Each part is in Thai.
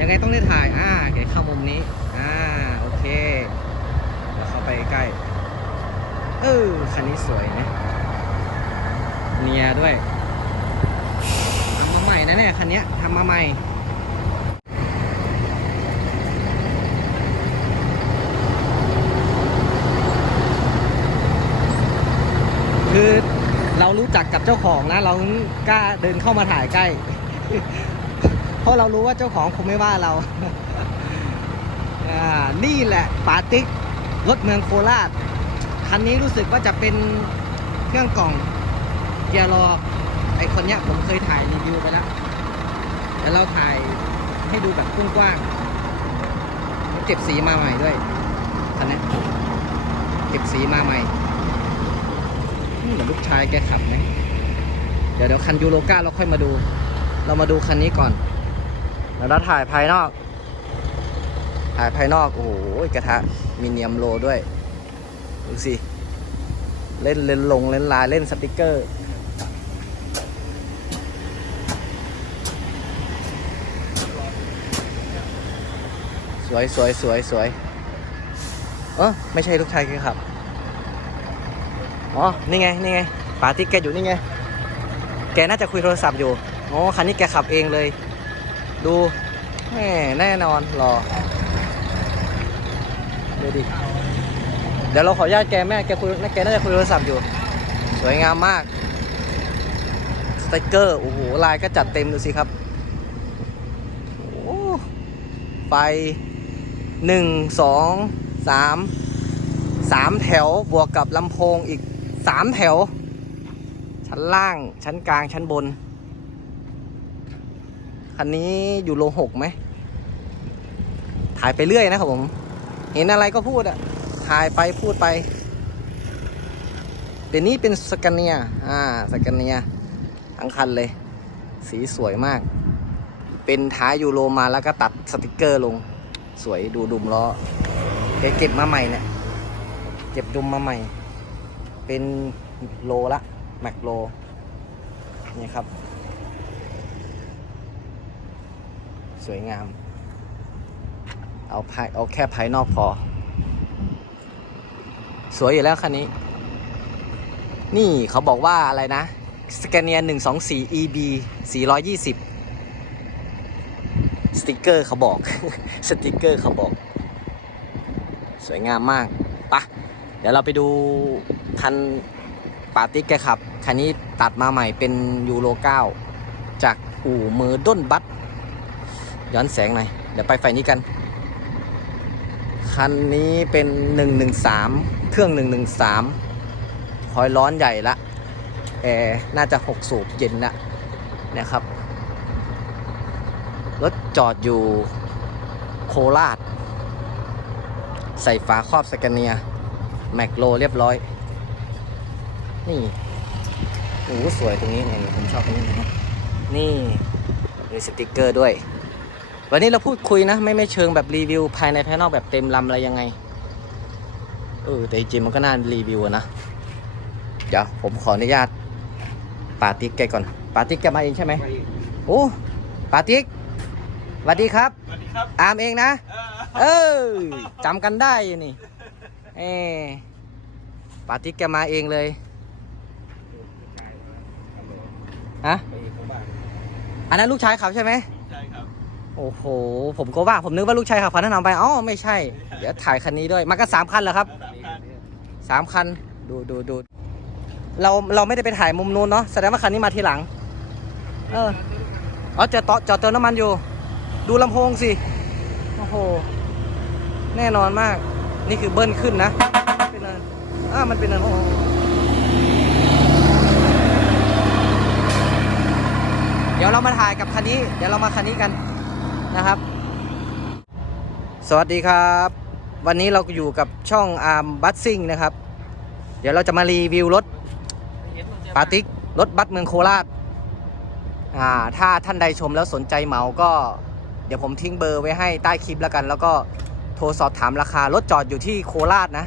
ยังไงต้องได้ถ่าย อ่าเดี๋ยวเข้ามุมนี้ อ่า โอเคแล้วเข้าไปใกล้ เออ คันนี้สวยนะเนียด้วยทำมาใหม่นะเนี่ยคันนี้ทำมาใหม่คือเรารู้จักกับเจ้าของนะ เรากล้าเดินเข้ามาถ่ายใกล้ ราะเรารู้ว่าเจ้าของคงไม่ว่าเราอ่านี่แหละปาติ๊กรถเมืองโคราช คันนี้รู้สึกว่าจะเป็นเครื่องกล่องเกียร์รอไอคนเนี้ยผมเคยถ่ายรีวิวไปแล้วเดี๋ยวเราถ่ายให้ดูแบบกว้างๆเก็บสีมาใหม่ด้วยคันนี้เก็บสีมาใหม่เหมือนลูกชายแกขับไหมเดี๋ยวเดี๋ยวคันยูโรก้าเราค่อยมาดู เรามาดูคันนี้ก่อน แล้วถ่ายภายนอก ถ่ายภายนอก โอ้โหกระทะมีเนียมโลด้วย ดูสิ เล่นเล่นลงเล่นลายเล่นสติกเกอร์ สวยสวยสวยสวยเออไม่ใช่ลูกชายแกขับ อ๋อ นี่ไง นี่ไงปาติ๊กแกอยู่นี่ไง แกน่าจะคุยโทรศัพท์อยู่ อ๋อ คันนี้แกขับเองเลย ดูแหมแน่นอนรอดูดิเดี๋ยวเราขออนุญาตแกแม่แกคุยแกน่าจะคุยโทรศัพท์อยู่ สวยงามมาก สติกเกอร์ โอ้โห ลายก็จัดเต็มดูสิครับโอ้ไฟหนึ่งสองสามสามแถวบวกกับลำโพงอีกสามแถว ชั้นล่างชั้นกลางชั้นบน คันนี้อยู่โลหกไหม ถ่ายไปเรื่อยนะครับผม เห็นอะไรก็พูดอะถ่ายไปพูดไปเดี๋ยวนี้เป็นสแกนเนีย อ่าสแกนเนีย ทั้งคันเลย สีสวยมาก เป็นท้ายยูโรมาแล้วก็ตัดสติกเกอร์ลง สวยดูดุมล้อแกเก็บมาใหม่เนี่ย เก็บดุมมาใหม่ เป็นโลละ แม็กโล นี่ครับ สวยงาม เอาภายเอาแค่ภายนอกพอ สวยอยู่แล้วคันนี้ นี่เขาบอกว่าอะไรนะสแกเนีย124 EB 420สติกเกอร์เขาบอก สติกเกอร์เขาบอก สวยงามมากปะเดี๋ยวเราไปดูคันปาติกแกขับ คันนี้ตัดมาใหม่เป็นยูโร9จากอู่มือด้นบัต ย้อนแสงหน่อย เดี๋ยวไปไฟนี้กัน คันนี้เป็น 113 เครื่อง 113 คอยร้อนใหญ่ละแอร์น่าจะ 6 สูบเย็นละนะครับ รถจอดอยู่โคราช ใส่ฝาครอบสแกนเนีย แมกโลเรียบร้อย นี่โอ้สวยตรงนี้เนี่ยผมชอบตรงนี้นะนี่มีสติกเกอร์ด้วย วันนี้เราพูดคุยนะ ไม่ไม่เชิงแบบรีวิว ภายในภายนอกแบบเต็มลำอะไรยังไง เออ แต่จริงๆมันก็น่ารีวิวอะนะ เดี๋ยวผมขออนุญาตปาติ๊กแกก่อนปาติ๊กแกมาเองใช่ไหมโอ้ปาติ๊กสวัสดีครับสวัสดีครับ อามเองนะ เออเออจำกันได้อยู่นี่เออปาติ๊กแกมาเองเลยฮะอันนั้นลูกชายขับใช่ไหมใช่ครับ โอ้โห ผมก็ว่าผมนึกว่าลูกชายขับคันนั้นเอาไปอ๋อไม่ใช่ เดี๋ยวถ่ายคันนี้ด้วย มากันสามคันเหรอครับสามคัน ดูดูดูเราเราไม่ได้ไปถ่ายมุมนู้นเนาะแสดงว่าคันนี้มาทีหลัง เอออ๋อจอดต่อจอดเติมน้ำมันอยู่ ดูลำโพงสิ โอ้โห แน่นอนมาก นี่คือเบิ้ลขึ้นนะ เป็นเนินอ่ามันเป็นเนินโอ้โหเดี๋ยวเรามาถ่ายกับคันนี้ เดี๋ยวเรามาคันนี้กัน นะครับ สวัสดีครับ วันนี้เราอยู่กับช่องอาร์มบัสซิ่งนะครับ เดี๋ยวเราจะมารีวิวรถปาติกรถบัสเมืองโคราชอ่าถ้าท่านใดชมแล้วสนใจเหมาก็ เดี๋ยวผมทิ้งเบอร์ไว้ให้ใต้คลิปแล้วกัน แล้วก็โทรสอบถามราคารถจอดอยู่ที่โคราชนะ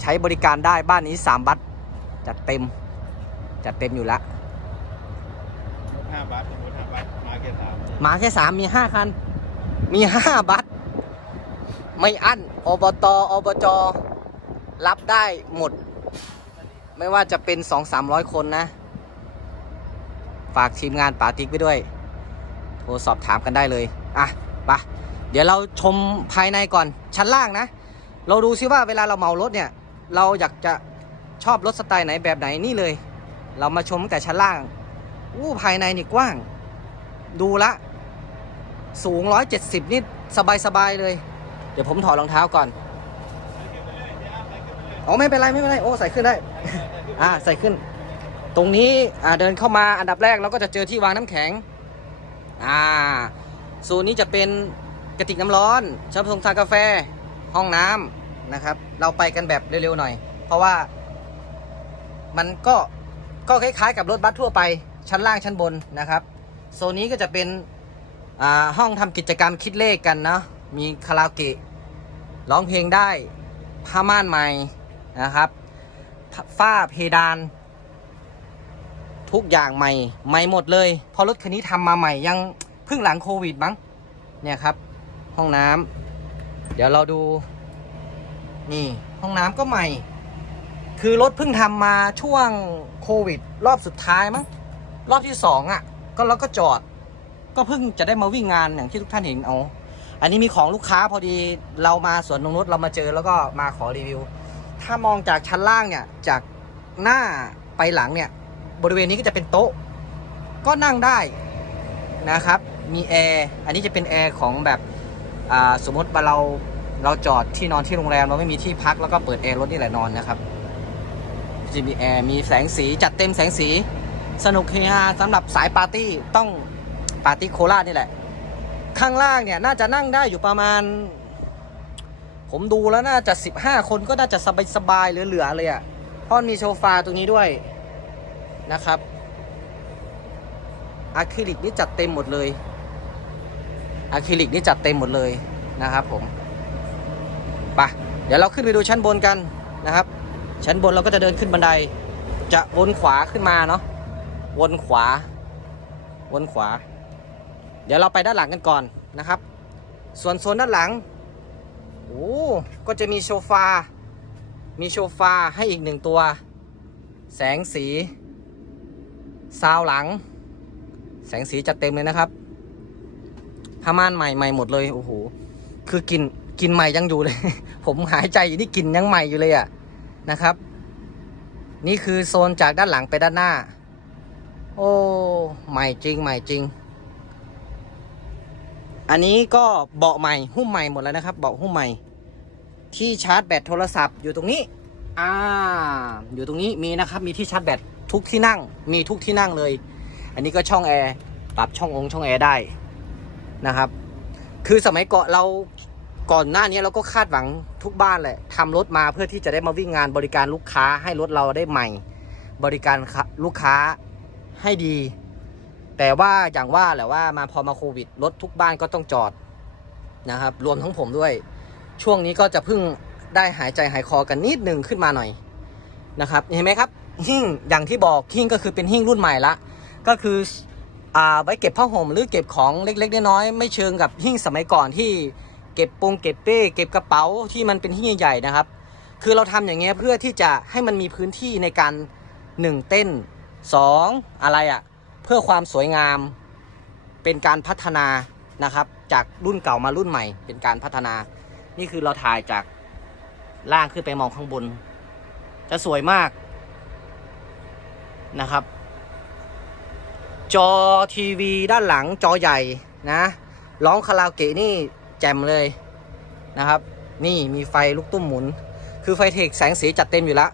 ใช้บริการได้บ้านนี้ 3 บัสจัดเต็ม จัดเต็มอยู่แล้วรถห้าบัสรถห้าบัส มาเก็ตสามมาแค่สามมีห้าคัน มีห้าบัตรไม่อั้นอบตอบจ รับได้หมด ไม่ว่าจะเป็นสองสามร้อยคนนะ ฝากทีมงานป่าติ๊กไปด้วย โทรสอบถามกันได้เลย อะไปะเดี๋ยวเราชมภายในก่อนชั้นล่างนะ เราดูซิว่าเวลาเราเหมารถเนี่ย เราอยากจะชอบรถสไตล์ไหนแบบไหนนี่เลย เรามาชมตั้งแต่ชั้นล่างอู้ภายในนี่กว้าง ดูละ สูง 170 นี่สบาย ๆ เลย เดี๋ยวผมถอดรองเท้าก่อนอ๋อไม่เป็นไร ไม่เป็นไร โอ้ ใส่ขึ้นได้ อ่า ใส่ขึ้น ตรงนี้ อ่า เดินเข้ามาอันดับแรกเราก็จะเจอที่วางน้ำแข็ง อ่าโซนนี้จะเป็นกระติกน้ำร้อนชับทรงทากาแฟ ห้องน้ำนะครับ เราไปกันแบบเร็วๆหน่อย เพราะว่า มันก็ ก็คล้ายๆกับรถบัสทั่วไป ชั้นล่างชั้นบนนะครับ โซนนี้ก็จะเป็นห้องทำกิจกรรมคิดเลขกันเนาะมีคาราโอเกะร้องเพลงได้ผ้าม่านใหม่นะครับฝ้าเพดาน ทุกอย่างใหม่ ใหม่หมดเลยเพราะรถคันนี้ทำมาใหม่ยังเพิ่งหลังโควิดมั้งเนี่ยครับ ห้องน้ำเดี๋ยวเราดู นี่ ห้องน้ำก็ใหม่ คือรถเพิ่งทำมาช่วงโควิด รอบสุดท้ายมั้งรอบที่สองอะ ก็เราก็จอด ก็เพิ่งจะได้มาวิ่งงานอย่างที่ทุกท่านเห็นเอาอันนี้มีของลูกค้าพอดีเรามาสวนนงนุชเรามาเจอแล้วก็มาขอรีวิว ถ้ามองจากชั้นล่างเนี่ยจากหน้าไปหลังเนี่ยบริเวณนี้ก็จะเป็นโต๊ะ ก็นั่งได้นะครับ มีแอร์อันนี้จะเป็นแอร์ของแบบอ่าสมมติว่าเราเราจอดที่นอนที่โรงแรมเราไม่มีที่พักแล้วก็เปิดแอร์รถนี่แหละนอนนะครับจะมีแอร์มีแสงสีจัดเต็มแสงสี สนุกเฮฮาสำหรับสายปาร์ตี้ต้องปาร์ตี้โคราชนี่แหละ ข้างล่างเนี่ยน่าจะนั่งได้อยู่ประมาณ ผมดูแล้วน่าจะ 15 คนก็น่าจะสบายๆเหลือๆเลยอะ่ะเพราะมีโซฟาตรงนี้ด้วยนะครับอะคริลิกนี่จัดเต็มหมดเลยอะคริลิกนี่จัดเต็มหมดเลยนะครับผมไปะเดี๋ยวเราขึ้นไปดูชั้นบนกันนะครับ ชั้นบนเราก็จะเดินขึ้นบันได จะวนขวาขึ้นมาเนาะ วนขวา วนขวา เดี๋ยวเราไปด้านหลังกันก่อนนะครับ ส่วนโซนด้านหลังโอ้ก็จะมีโซฟา มีโซฟาให้อีกหนึ่งตัว แสงสีซาวหลัง แสงสีจัดเต็มเลยนะครับผ้าม่านใหม่ใหม่หมดเลยโอ้โหคือกินกินใหม่ยังอยู่เลย ผมหายใจอยู่นี่กลินยังใหม่อยู่เลยอะนะครับ นี่คือโซนจากด้านหลังไปด้านหน้า โอ้ใหม่จริงใหม่จริง อันนี้ก็เบาะใหม่หุ้มใหม่หมดแล้วนะครับ เบาะหุ้มใหม่ ที่ชาร์จแบตโทรศัพท์อยู่ตรงนี้ อ่า อยู่ตรงนี้มีนะครับ มีที่ชาร์จแบตทุกที่นั่ง มีทุกที่นั่งเลย อันนี้ก็ช่องแอร์ปรับช่ององค์ช่องแอร์ได้นะครับ คือสมัยก่อนเราก่อนหน้านี้เราก็คาดหวังทุกบ้านแหละทำรถมาเพื่อที่จะได้มาวิ่งงานบริการลูกค้าให้รถเราได้ใหม่ บริการลูกค้า ให้ดี แต่ว่าอย่างว่าแหละว่ามาพอมาโควิดรถทุกบ้านก็ต้องจอดนะครับ รวมทั้งผมด้วย ช่วงนี้ก็จะเพิ่งได้หายใจหายคอกันนิดหนึ่งขึ้นมาหน่อยนะครับ เห็นไหมครับ หิ้งอย่างที่บอกหิ้งก็คือเป็นหิ้งรุ่นใหม่ละ ก็คืออ่าไว้เก็บผ้าห่มหรือเก็บของเล็กๆน้อยๆไม่เชิงกับหิ้งสมัยก่อนที่เก็บปงเก็บเป้ เก็บกระเป๋าที่มันเป็นหิ้งใหญ่ๆนะครับ คือเราทำอย่างเงี้ยเพื่อที่จะให้มันมีพื้นที่ในการหนึ่งเต้น สองอะไรอะ่ะเพื่อความสวยงามเป็นการพัฒนานะครับ จากรุ่นเก่ามารุ่นใหม่ เป็นการพัฒนา นี่คือเราถ่ายจากล่างขึ้นไปมองข้างบน จะสวยมากนะครับ จอทีวีด้านหลังจอใหญ่นะร้องคาราโอเกะนี่แจ่มเลยนะครับ นี่มีไฟลูกตุ้มหมุน คือไฟเทคแสงสีจัดเต็มอยู่แล้ว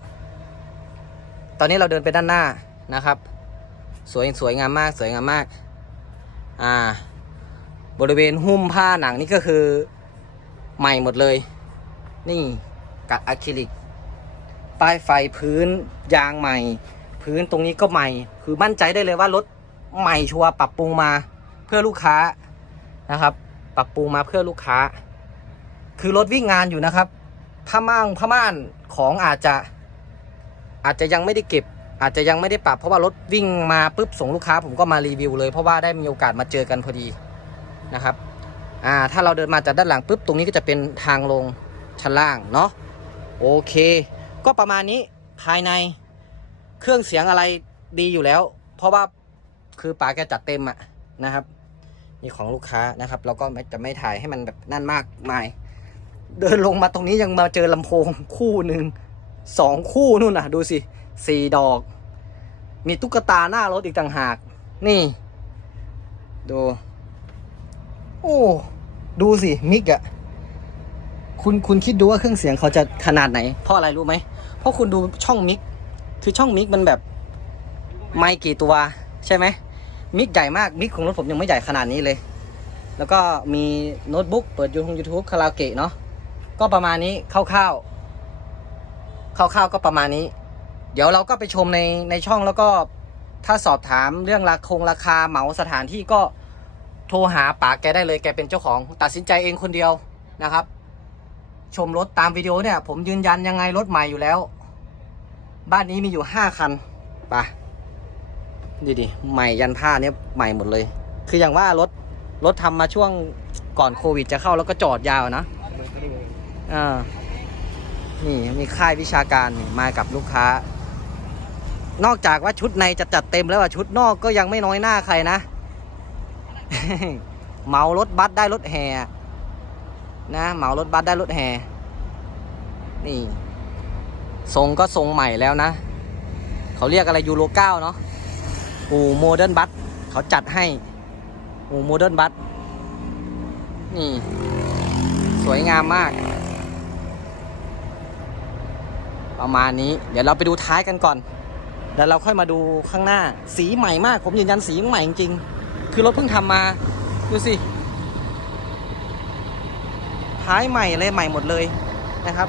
ตอนนี้เราเดินไปด้านหน้า นะครับ สวยสวยงามมาก สวยงามมาก อ่า บริเวณหุ้มผ้าหนังนี่ก็คือใหม่หมดเลย นี่กัดอะคริลิกป้ายไฟพื้นยางใหม่ พื้นตรงนี้ก็ใหม่ คือมั่นใจได้เลยว่ารถใหม่ชัวร์ปรับปรุงมาเพื่อลูกค้านะครับ ปรับปรุงมาเพื่อลูกค้า คือรถวิ่งงานอยู่นะครับผ้าม่านผ้าม่านของอาจจะอาจจะยังไม่ได้เก็บ อาจจะยังไม่ได้ปรับเพราะว่ารถวิ่งมาปุ๊บส่งลูกค้าผมก็มารีวิวเลยเพราะว่าได้มีโอกาสมาเจอกันพอดีนะครับอ่าถ้าเราเดินมาจากด้านหลังปุ๊บตรงนี้ก็จะเป็นทางลงชั้นล่างเนาะโอเค ก็ประมาณนี้ภายในเครื่องเสียงอะไรดีอยู่แล้ว เพราะว่าคือป๋าแกจัดเต็มอะนะครับนี่ของลูกค้านะครับเราก็จะไม่ถ่ายให้มันแบบนั่นมากมาย เดินลงมาตรงนี้ยังมาเจอลำโพงคู่หนึ่งสองคู่นู่นน่ะ ดูสิ สี่ดอก มีตุ๊กตาหน้ารถอีกต่างหาก นี่ ดู โอ้ ดูสิ มิกอะคุณคุณคิดดูว่าเครื่องเสียงเขาจะขนาดไหน เพราะอะไรรู้ไหม เพราะคุณดูช่องมิก คือช่องมิกมันแบบ ไม่กี่ตัว ใช่ไหม มิกใหญ่มาก มิกของรถผมยังไม่ใหญ่ขนาดนี้เลย แล้วก็มีโน้ตบุ๊กเปิดยูทงยูทูบคาราโอเกะเนาะ ก็ประมาณนี้คร่าวๆคร่าวๆก็ประมาณนี้ เดี๋ยวเราก็ไปชมในในช่องแล้วก็ถ้าสอบถามเรื่องราคงราคาเหมาสถานที่ก็โทรหาป๋าแกได้เลยแกเป็นเจ้าของตัดสินใจเองคนเดียวนะครับ ชมรถตามวิดีโอเนี่ย ผมยืนยันยังไงรถใหม่อยู่แล้ว บ้านนี้มีอยู่ห้าคันไปดีดิใหม่ยันผ้าเนี่ยใหม่หมดเลย คืออย่างว่ารถรถทำมาช่วงก่อนโควิดจะเข้าแล้วก็จอดยาวนะอ่านี่มีค่ายวิชาการมากับลูกค้า นอกจากว่าชุดในจะจัดเต็มแล้วอะชุดนอกก็ยังไม่น้อยหน้าใครนะ เหมารถบัสได้รถแห่นะเหมารถบัสได้รถแห่นี่ทรงก็ทรงใหม่แล้วนะ เขาเรียกอะไรยูโรเก้าเนาะอูโมเดิร์นบัสเขาจัดให้อูโมเดิร์นบัสนี่ สวยงามมาก ประมาณนี้ เดี๋ยวเราไปดูท้ายกันก่อน เดี๋ยวเราค่อยมาดูข้างหน้า สีใหม่มาก ผมยืนยันสีใหม่จริงๆคือรถเพิ่งทำมา ดูสิท้ายใหม่เลยใหม่หมดเลยนะครับ